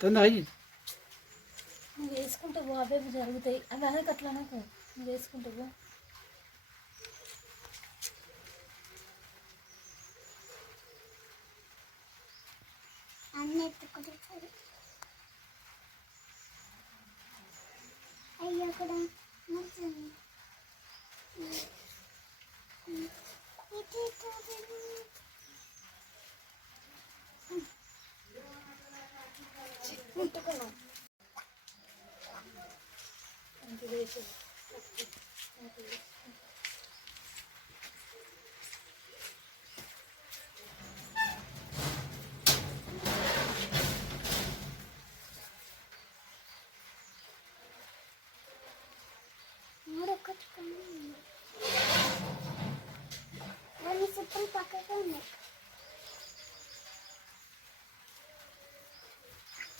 తొందర అయ్యి నువ్వు వేసుకుంటే పో అవే జరుగుతాయి అవి అదే అట్లా నాకు నువ్వు వేసుకుంటే పో అన్నీ ఎత్తుకుంటారు అయ్యో కూడా Мамі це припака камерка.